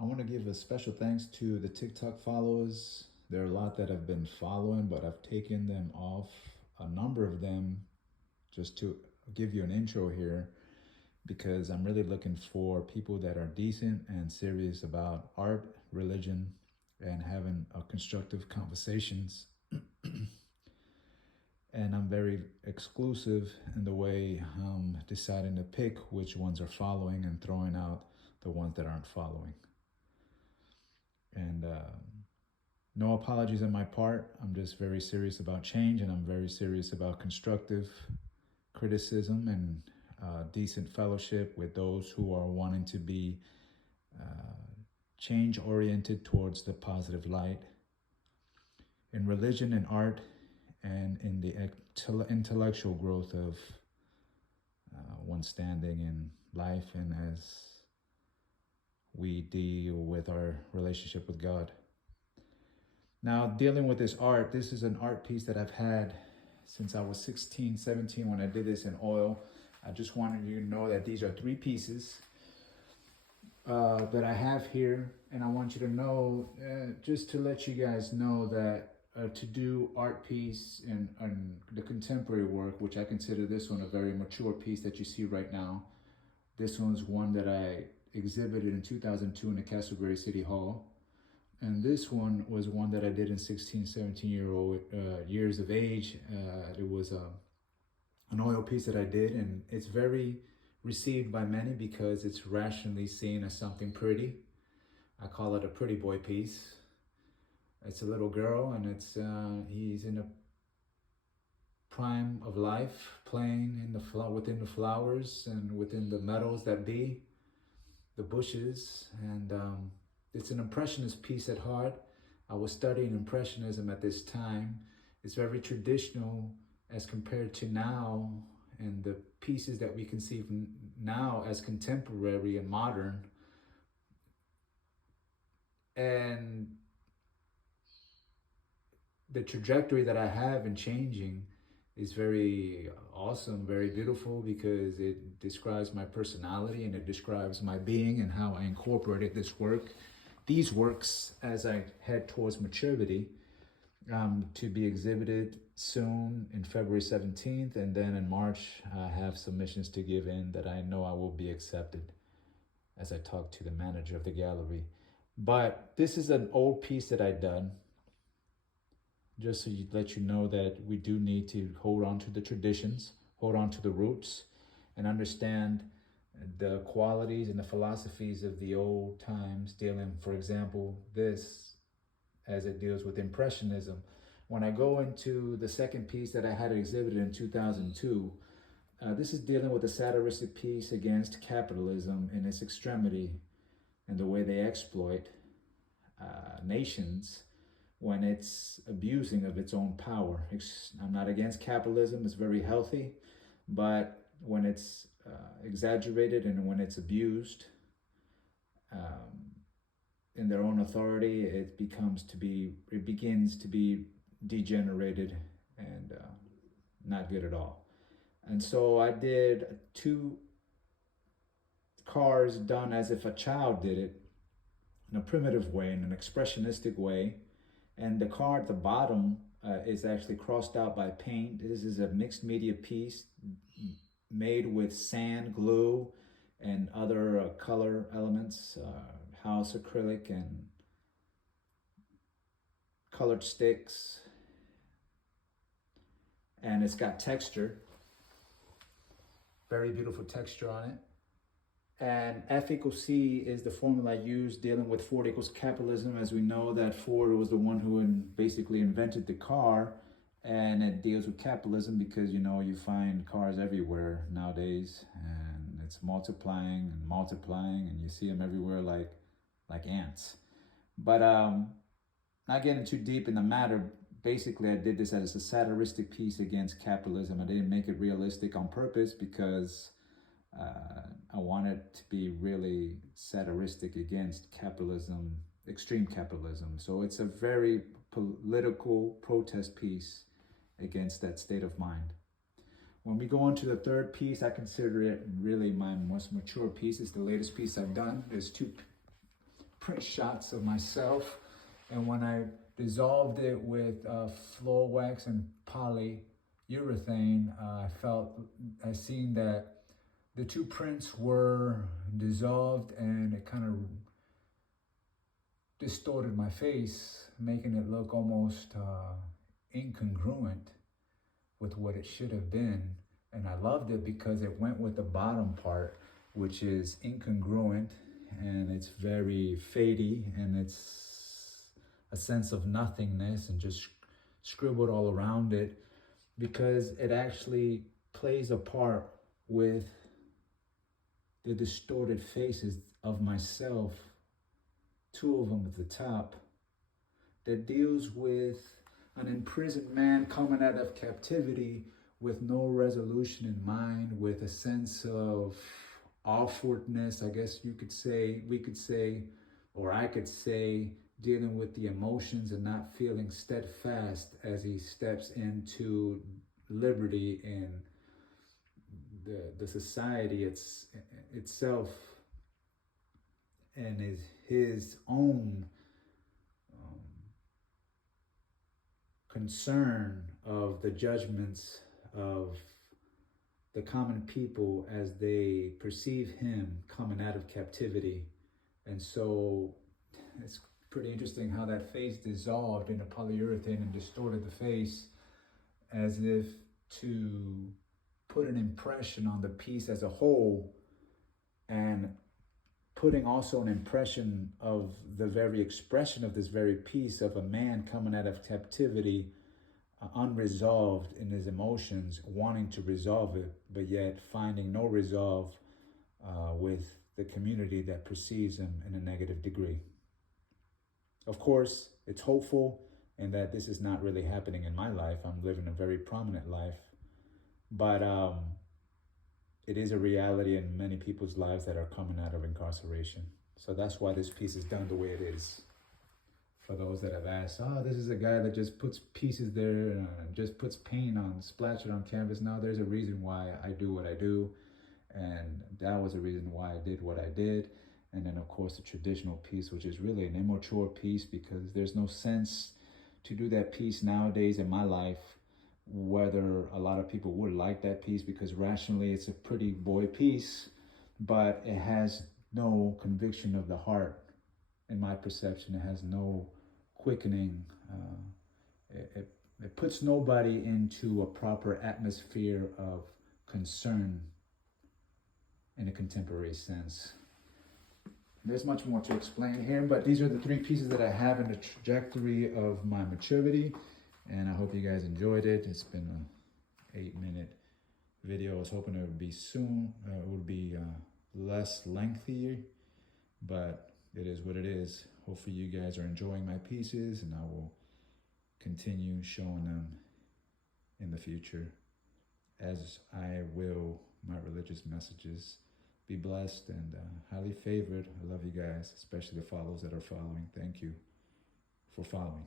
I want to give a special thanks to the TikTok followers. There are a lot that have been following, but I've taken them off, a number of them, just to give you an intro here, because I'm really looking for people that are decent and serious about art, religion, and having constructive conversations. And I'm very exclusive in the way I'm deciding to pick which ones are following and throwing out the ones that aren't following. And no apologies on my part. I'm just very serious about change, and I'm very serious about constructive criticism and decent fellowship with those who are wanting to be change oriented towards the positive light. In religion and art, and in the intellectual growth of one standing in life, and as we deal with our relationship with God. Now, dealing with this art, this is an art piece that I've had since I was 16, 17 when I did this in oil. I just wanted you to know that these are 3 pieces that I have here. And I want you to know, just to let you guys know that to do art piece and the contemporary work, which I consider this one a very mature piece that you see right now. This one's one that I exhibited in 2002 in the Castleberry City Hall. And this one was one that I did in 16, 17-year-old years of age. It was an oil piece that I did, and it's very received by many because it's rationally seen as something pretty. I call it a pretty boy piece. It's a little girl, and it's he's in a prime of life, playing in within the flowers and within the meadows that be, the bushes, and it's an impressionist piece at heart. I was studying impressionism at this time. It's very traditional as compared to now, and the pieces that we conceive now as contemporary and modern. And the trajectory that I have in changing is very awesome, very beautiful, because it describes my personality and it describes my being and how I incorporated these works as I head towards maturity, to be exhibited soon in February 17th. And then in March, I have submissions to give in that I know I will be accepted as I talk to the manager of the gallery. But this is an old piece that I done, just so let you know that we do need to hold on to the traditions, hold on to the roots, and understand the qualities and the philosophies of the old times, dealing, for example, this as it deals with Impressionism. When I go into the second piece that I had exhibited in 2002, this is dealing with a satiristic piece against capitalism in its extremity and the way they exploit nations when it's abusing of its own power. I'm not against capitalism, it's very healthy, but when it's exaggerated and when it's abused in their own authority, it begins to be degenerated and not good at all. And so I did 2 cars done as if a child did it, in a primitive way, in an expressionistic way. And the car at the bottom is actually crossed out by paint. This is a mixed media piece made with sand, glue, and other color elements, house acrylic and colored sticks. And it's got texture, very beautiful texture on it. And F equals C is the formula I use dealing with Ford equals capitalism. As we know that Ford was the one who basically invented the car, and it deals with capitalism because, you find cars everywhere nowadays, and it's multiplying and multiplying, and you see them everywhere like ants. But not getting too deep in the matter, basically I did this as a satiristic piece against capitalism. I didn't make it realistic on purpose because I want it to be really satiristic against capitalism, extreme capitalism. So it's a very political protest piece against that state of mind. When we go on to the third piece, I consider it really my most mature piece. It's the latest piece I've done. There's 2 different shots of myself. And when I dissolved it with floor wax and polyurethane, I seen that the two prints were dissolved, and it kind of distorted my face, making it look almost incongruent with what it should have been. And I loved it because it went with the bottom part, which is incongruent, and it's very fadey, and it's a sense of nothingness, and just scribbled all around it, because it actually plays a part with the distorted faces of myself, two of them at the top, that deals with an imprisoned man coming out of captivity with no resolution in mind, with a sense of awkwardness, I guess we could say, or I could say, dealing with the emotions and not feeling steadfast as he steps into liberty in the society itself, and is his own concern of the judgments of the common people as they perceive him coming out of captivity. And so it's pretty interesting how that face dissolved into polyurethane and distorted the face, as if to put an impression on the piece as a whole, and putting also an impression of the very expression of this very piece of a man coming out of captivity, unresolved in his emotions, wanting to resolve it, but yet finding no resolve with the community that perceives him in a negative degree. Of course, it's hopeful in that this is not really happening in my life. I'm living a very prominent life, but it is a reality in many people's lives that are coming out of incarceration. So that's why this piece is done the way it is. For those that have asked, oh, this is a guy that just puts pieces there and just puts paint on, splash it on canvas. Now there's a reason why I do what I do. And that was a reason why I did what I did. And then of course the traditional piece, which is really an immature piece, because there's no sense to do that piece nowadays in my life, whether a lot of people would like that piece, because rationally it's a pretty boy piece, but it has no conviction of the heart. In my perception, it has no quickening. It puts nobody into a proper atmosphere of concern in a contemporary sense. There's much more to explain here, but these are the three pieces that I have in the trajectory of my maturity, and I hope you guys enjoyed it. It's been an 8-minute video. I was hoping it would be soon. It would be less lengthy, but it is what it is. Hopefully you guys are enjoying my pieces, and I will continue showing them in the future, as I will my religious messages. Be blessed and highly favored. I love you guys, especially the followers that are following. Thank you for following.